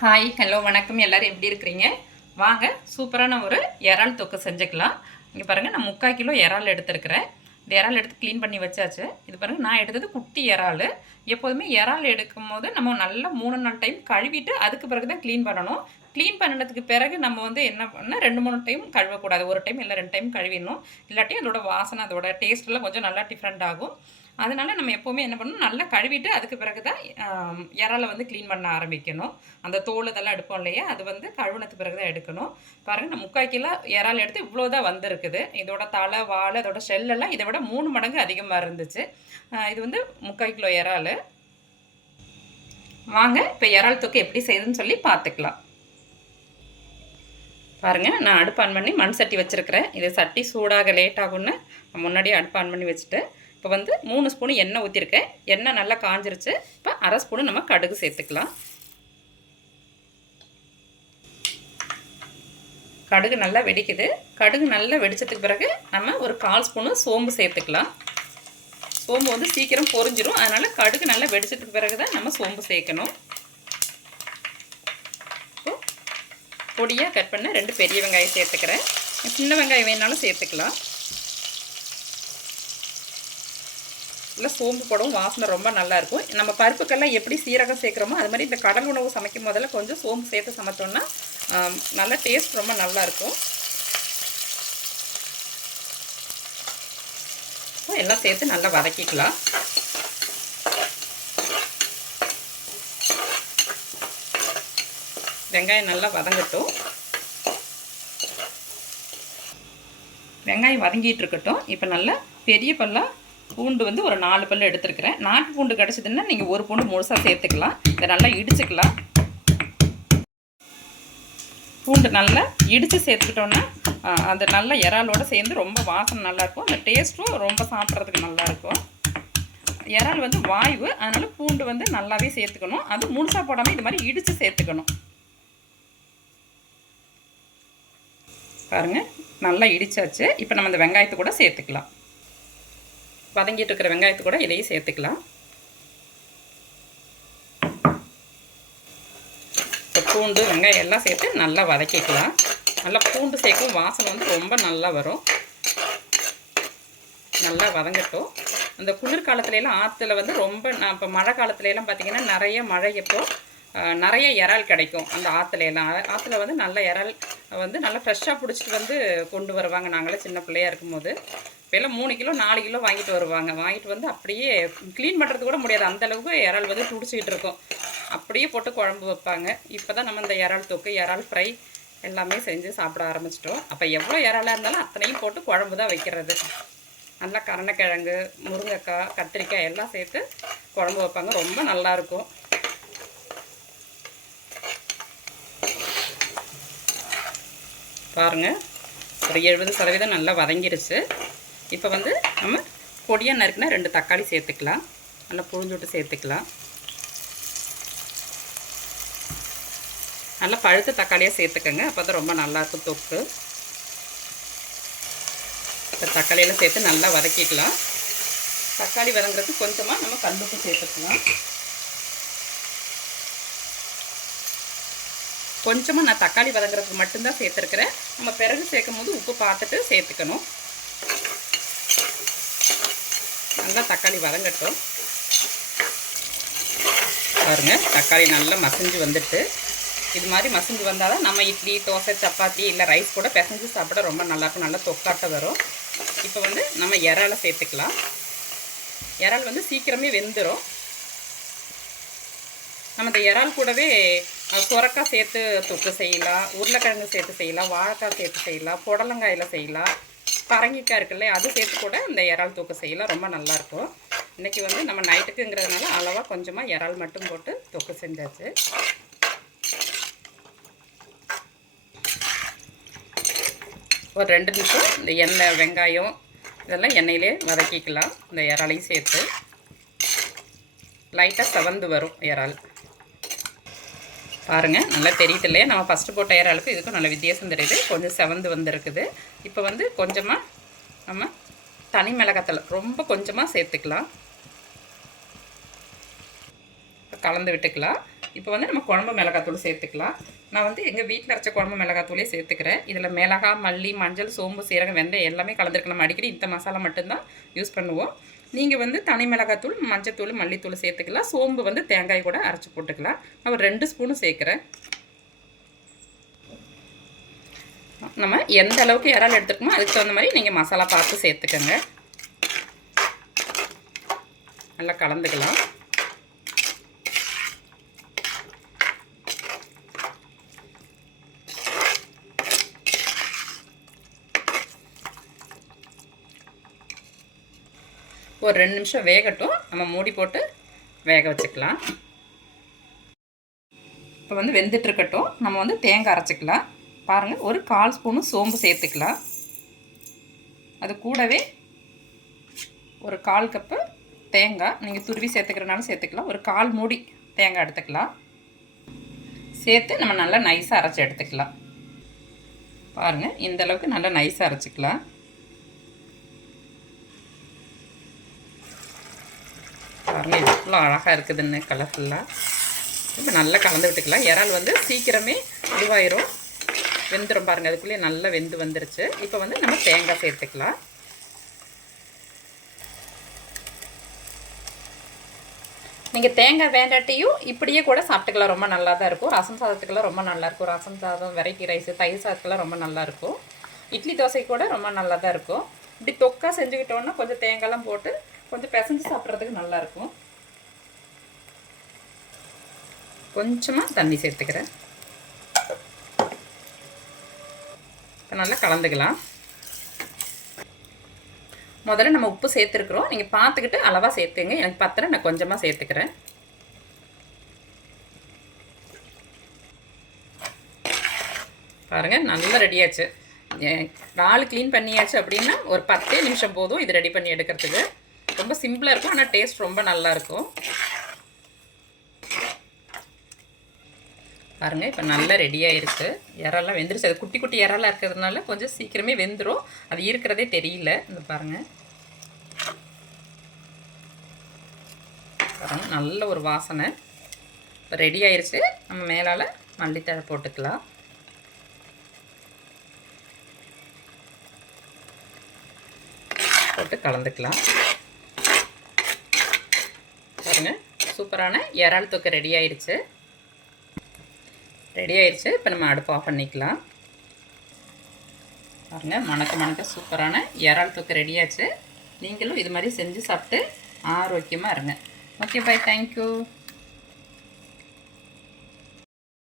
Hi hello வணக்கம். எல்லாரும் எப்படி இருக்கிறீங்க? வாங்க சூப்பரான ஒரு இறால் தொக்கு செஞ்சுக்கலாம். இங்கே பாருங்கள் நான் முக்கால் கிலோ இறால் எடுத்துருக்கிறேன். இந்த இறால் எடுத்து க்ளீன் பண்ணி வச்சாச்சு. இது பாருங்கள் நான் எடுத்தது குட்டி இறால். எப்போதுமே இறால் எடுக்கும் போது நம்ம நல்லா மூணு நாலு டைம் கழுவிட்டு அதுக்கு பிறகு தான் க்ளீன் பண்ணணும். க்ளீன் பண்ணினதுக்கு பிறகு நம்ம வந்து என்ன பண்ணால் ரெண்டு மூணு டைம் கழுவக்கூடாது. ஒரு டைம் இல்லை ரெண்டு டைம் கழுவிடணும். இல்லாட்டி அதோட வாசனை அதோட டேஸ்ட்லாம் கொஞ்சம் நல்லா டிஃப்ரெண்ட் ஆகும். அதனால் நம்ம எப்போவுமே என்ன பண்ணணும்? நல்லா கழுவிட்டு அதுக்கு பிறகு தான் இறாலை வந்து க்ளீன் பண்ண ஆரம்பிக்கணும். அந்த தோல் இதெல்லாம் எடுப்போம் இல்லையா? அது வந்து கழுவுனத்துக்கு பிறகு தான் எடுக்கணும். பாருங்கள் நான் முக்கால் கிலோ இறால் எடுத்து இவ்வளோ தான் வந்திருக்குது. இதோட தலை வாழை இதோட ஷெல்லெல்லாம் இதை விட மூணு மடங்கு அதிகமாக இருந்துச்சு. இது வந்து முக்கால் கிலோ இறால். வாங்க இப்போ இறால் தொக்கு எப்படி செய்யுதுன்னு சொல்லி பார்த்துக்கலாம். பாருங்கள் நான் அடுப்பு ஆன் பண்ணி மண் சட்டி வச்சுருக்கிறேன். இது சட்டி சூடாக லேட் ஆகும்னு முன்னாடியே அடுப்பு ஆன் பண்ணி வச்சுட்டு இப்போ வந்து மூணு ஸ்பூனு எண்ணெய் ஊற்றிருக்கேன் எண்ணெய் நல்லா காஞ்சிருச்சு. இப்போ அரை ஸ்பூனு நம்ம கடுகு சேர்த்துக்கலாம். கடுகு நல்லா வெடிக்குது. கடுகு நல்லா வெடிச்சதுக்கு பிறகு நம்ம ஒரு கால் ஸ்பூனு சோம்பு சேர்த்துக்கலாம். சோம்பு வந்து சீக்கிரம் பொறிஞ்சிரும் அதனால் கடுகு நல்லா வெடிச்சதுக்கு பிறகு தான் நம்ம சோம்பு சேர்க்கணும். பொடியாக கட் பண்ண ரெண்டு பெரிய வெங்காயம் சேர்த்துக்கிறேன். சின்ன வெங்காயம் வேணாலும் சேர்த்துக்கலாம். இல்லை சோம்பு போடவும் வாசனை ரொம்ப நல்லாயிருக்கும். நம்ம பருப்புக்கெல்லாம் எப்படி சீரகம் சேர்க்குறோமோ அது மாதிரி இந்த கடல் உணவு சமைக்கும் போதெல்லாம் கொஞ்சம் சோம்பு சேர்த்து சமைச்சோம்னா நல்லா நல்ல டேஸ்ட் ரொம்ப நல்லாயிருக்கும். எல்லாம் சேர்த்து நல்லா வதக்கிக்கலாம். வெங்காயம் நல்லா வதங்கட்டும். வெங்காயம் வதங்கிட்டு இருக்கட்டும். இப்போ நல்லா பெரிய பல்லாக பூண்டு வந்து ஒரு நாலு பல்லு எடுத்துருக்கிறேன். நாட்டு பூண்டு கிடச்சிதுன்னா நீங்கள் ஒரு பூண்டு முழுசாக சேர்த்துக்கலாம். இதை நல்லா இடிச்சுக்கலாம். பூண்டு நல்லா இடித்து சேர்த்துக்கிட்டோன்னா அந்த அது நல்லா இறாலோட சேர்ந்து ரொம்ப வாசனை நல்லாயிருக்கும் அந்த டேஸ்ட்டும் ரொம்ப சாப்பிட்றதுக்கு நல்லாயிருக்கும் இறால் வந்து வாய்வு அதனால் பூண்டு வந்து நல்லாவே சேர்த்துக்கணும். அது முழுசாக போடாமல் இது மாதிரி இடித்து சேர்த்துக்கணும். பாருங்கள் நல்லா இடிச்சாச்சு. இப்போ நம்ம இந்த வெங்காயத்தை கூட சேர்த்துக்கலாம். வதங்கிட்டு இருக்கிற வெங்காயத்தை கூட இதையும் சேர்த்துக்கலாம். பூண்டு வெங்காயம் எல்லாம் சேர்த்து நல்லா வதக்கிக்கலாம். நல்லா பூண்டு சேர்க்கும் வாசனை வந்து ரொம்ப நல்லா வரும். நல்லா வதங்கட்டும். அந்த குளிர்காலத்துலலாம் ஆற்றுல வந்து ரொம்ப நான் இப்போ மழை காலத்துலலாம் பார்த்திங்கன்னா பார்த்தீங்கன்னா நிறைய மழை எப்போ நிறைய இறால் கிடைக்கும் அந்த ஆற்றுல எல்லாம் ஆற்றுல வந்து நல்ல இறால் வந்து நல்லா ஃப்ரெஷ்ஷாக பிடிச்சிட்டு வந்து கொண்டு வருவாங்க நாங்களே சின்ன பிள்ளையா இருக்கும்போது. இப்போ எல்லாம் மூணு கிலோ நாலு கிலோ வாங்கிட்டு வருவாங்க. வாங்கிட்டு வந்து அப்படியே க்ளீன் பண்ணுறது கூட முடியாது. அந்தளவுக்கு இறால் வந்து துடிச்சிக்கிட்டு இருக்கும். அப்படியே போட்டு குழம்பு வைப்பாங்க. இப்போ தான் நம்ம இந்த இறால் தொக்கு இறால் ஃப்ரை எல்லாமே செஞ்சு சாப்பிட ஆரம்பிச்சிட்டோம். அப்போ எவ்வளோ இறாலாக இருந்தாலும் அத்தனையும் போட்டு குழம்பு தான் வைக்கிறது. நல்லா கரணக்கிழங்கு முருங்கைக்காய் கத்திரிக்காய் எல்லாம் சேர்த்து குழம்பு வைப்பாங்க. ரொம்ப நல்லாயிருக்கும் பாருங்கள் ஒரு எழுபது சதவீதம் நல்லா வதங்கிருச்சு. இப்போ வந்து நம்ம பொடியாக நறுக்குனா ரெண்டு தக்காளி சேர்த்துக்கலாம். நல்லா புழிஞ்சுட்டு சேர்த்துக்கலாம். நல்லா பழுத்த தக்காளியாக சேர்த்துக்கோங்க. அப்போ தான் ரொம்ப நல்லாயிருக்கும் தொக்கு. இப்போ தக்காளியெல்லாம் சேர்த்து நல்லா வதக்கிக்கலாம். தக்காளி வதங்குறதுக்கு கொஞ்சமாக நம்ம கல்லுப்பு சேர்த்துக்கலாம். கொஞ்சமாக நான் தக்காளி வதங்குறதுக்கு மட்டும்தான் சேர்த்துருக்கிறேன். நம்ம பிறகு சேர்க்கும் போது உப்பு பார்த்துட்டு சேர்த்துக்கணும். நல்லா தக்காளி வதங்கட்டும். பாருங்க தக்காளி நல்லா மசிஞ்சு வந்துட்டு. இது மாதிரி மசிஞ்சு வந்தால் தான் நம்ம இட்லி தோசை சப்பாத்தி இல்லை ரைஸ் கூட பிசைஞ்சு சாப்பிட ரொம்ப நல்லாயிருக்கும் நல்லா தொக்காட்ட வரும். இப்போ வந்து நம்ம இறாலை சேர்த்துக்கலாம். இறால் வந்து சீக்கிரமே வெந்துடும் நம்ம இந்த இறால் கூடவே சுரக்காய் சேர்த்து தொக்கு செய்யலாம் உருளைக்கிழங்கு சேர்த்து செய்யலாம் வாழைக்காய் சேர்த்து செய்யலாம் புடலங்காயில் செய்யலாம். பரங்கிக்காய் இருக்குல்ல அது சேர்த்து கூட இந்த இறால் தொக்கு செய்யலாம் ரொம்ப நல்லாயிருக்கும் இன்றைக்கி வந்து நம்ம நைட்டுக்குங்கிறதுனால அளவாக கொஞ்சமாக இறால் மட்டும் போட்டு தொக்கு செஞ்சாச்சு. ஒரு ரெண்டு நிமிஷம் இந்த எண்ணெய் வெங்காயம் இதெல்லாம் எண்ணெயிலே வதக்கிக்கலாம் இந்த இறாலையும் சேர்த்து. லைட்டாக செவந்து வரும் இறால். பாருங்கள் நல்லா தெரியுது இல்லையா? நம்ம ஃபஸ்ட்டு போட்ட ஏற அளவுக்கு இதுக்கும் நல்ல வித்தியாசம் தெரியுது. கொஞ்சம் செவந்து வந்திருக்குது. இப்போ வந்து கொஞ்சமாக நம்ம தனி மிளகாத்தலை ரொம்ப கொஞ்சமாக சேர்த்துக்கலாம். கலந்து விட்டுக்கலாம். இப்போ வந்து நம்ம குழம்பு மிளகாத்தூள் சேர்த்துக்கலாம். நான் வந்து எங்கள் வீட்டில் அரைச்ச குழம்பு மிளகாத்தூளே சேர்த்துக்கிறேன். இதில் மிளகா மல்லி மஞ்சள் சோம்பு சீரகம் வெந்தயம் எல்லாமே கலந்துருக்கு. நம்ம அடிக்கடி இந்த மசாலா மட்டும்தான் யூஸ் பண்ணுவோம். நீங்கள் வந்து தனி மிளகாத்தூள் மஞ்சத்தூள் மல்லித்தூள் சேர்த்துக்கலாம். சோம்பு வந்து தேங்காய் கூட அரைச்சி போட்டுக்கலாம். நான் ஒரு ரெண்டு ஸ்பூனும் சேர்க்குறேன். நம்ம எந்த அளவுக்கு இறால் எடுத்துக்கோமோ அதுக்கு தகுந்த மாதிரி நீங்கள் மசாலா பார்த்து சேர்த்துக்கோங்க. நல்லா கலந்துக்கலாம். ஒரு ரெண்டு நிமிஷம் வேகட்டும். நம்ம மூடி போட்டு வேக வச்சுக்கலாம். இப்போ வந்து வெந்துட்டுருக்கட்டும் நம்ம வந்து தேங்காய் அரைச்சிக்கலாம். பாருங்கள் ஒரு கால் ஸ்பூனு சோம்பு சேர்த்துக்கலாம். அது கூடவே ஒரு கால் கப்பு தேங்காய். நீங்கள் துருவி சேர்த்துக்கிறனாலும் சேர்த்துக்கலாம். ஒரு கால் மூடி தேங்காய் எடுத்துக்கலாம். சேர்த்து நம்ம நல்லா நைஸாக அரைச்சி எடுத்துக்கலாம். பாருங்கள் இந்தளவுக்கு நல்லா நைஸாக அரைச்சிக்கலாம் பாருங்கள் எவ்வளோ அழகாக இருக்குதுன்னு கலர்ஃபுல்லாக இப்போ நல்லா கலந்து விட்டுக்கலாம். இறால் வந்து சீக்கிரமே இதுவாயிரும் வெந்துடும் பாருங்கள் அதுக்குள்ளேயே நல்லா வெந்து வந்துருச்சு. இப்போ வந்து நம்ம தேங்காய் சேர்த்துக்கலாம். நீங்கள் தேங்காய் வேண்டாட்டியும் இப்படியே கூட சாப்பிட்டுக்கலாம். ரொம்ப நல்லா தான் இருக்கும். ரசம் சாதத்துக்கெல்லாம் ரொம்ப நல்லாயிருக்கும் ரசம் சாதம் வெரைட்டி ரைஸ் தயிர் சாதத்துக்கெல்லாம் ரொம்ப நல்லாயிருக்கும் இட்லி தோசை கூட ரொம்ப நல்லா தான் இருக்கும். இப்படி தொக்கா செஞ்சுக்கிட்டோன்னா கொஞ்சம் தேங்காய்லாம் போட்டு கொஞ்சம் பிசைஞ்சு சாப்பிட்றதுக்கு நல்லாயிருக்கும் கொஞ்சமாக தண்ணி சேர்த்துக்கிறேன். இப்போ நல்லா கலந்துக்கலாம். முதல்ல நம்ம உப்பு சேர்த்துருக்குறோம். நீங்கள் பார்த்துக்கிட்டு அளவாக சேர்த்துங்க. எனக்கு பத்திரம் நான் கொஞ்சமாக சேர்த்துக்கிறேன். பாருங்கள் நல்லா ரெடியாச்சு. நாலு க்ளீன் பண்ணியாச்சு அப்படின்னா ஒரு பத்தே நிமிஷம் போதும் இது ரெடி பண்ணி எடுக்கிறதுக்கு. ரொம்ப சிம்பிளாக இருக்கும் ஆனால் டேஸ்ட் ரொம்ப நல்லாயிருக்கும் பாருங்கள் இப்போ நல்லா ரெடியாக இருக்குது இறெல்லாம் வெந்துருச்சு. அது குட்டி குட்டி இறெல்லாம் இருக்கிறதுனால கொஞ்சம் சீக்கிரமே வெந்துடும் அது இருக்கிறதே தெரியல. இந்த பாருங்கள் பாருங்கள் நல்ல ஒரு வாசனை. இப்போ ரெடி ஆயிடுச்சு நம்ம மேலால் மல்லித்தழை போட்டுக்கலாம். போட்டு கலந்துக்கலாம். பாருங்கள் சூப்பரான இறால் தொக்கு ரெடி ஆயிடுச்சு ரெடி ஆயிடுச்சு இப்போ நம்ம அடுப்பு ஆஃப் பண்ணிக்கலாம். பாருங்கள் மணக்க மணக்க சூப்பரான இறால் தூக்கு ரெடியாச்சு நீங்களும் இது மாதிரி செஞ்சு சாப்பிட்டு ஆரோக்கியமாக இருங்க. Okay bye thank you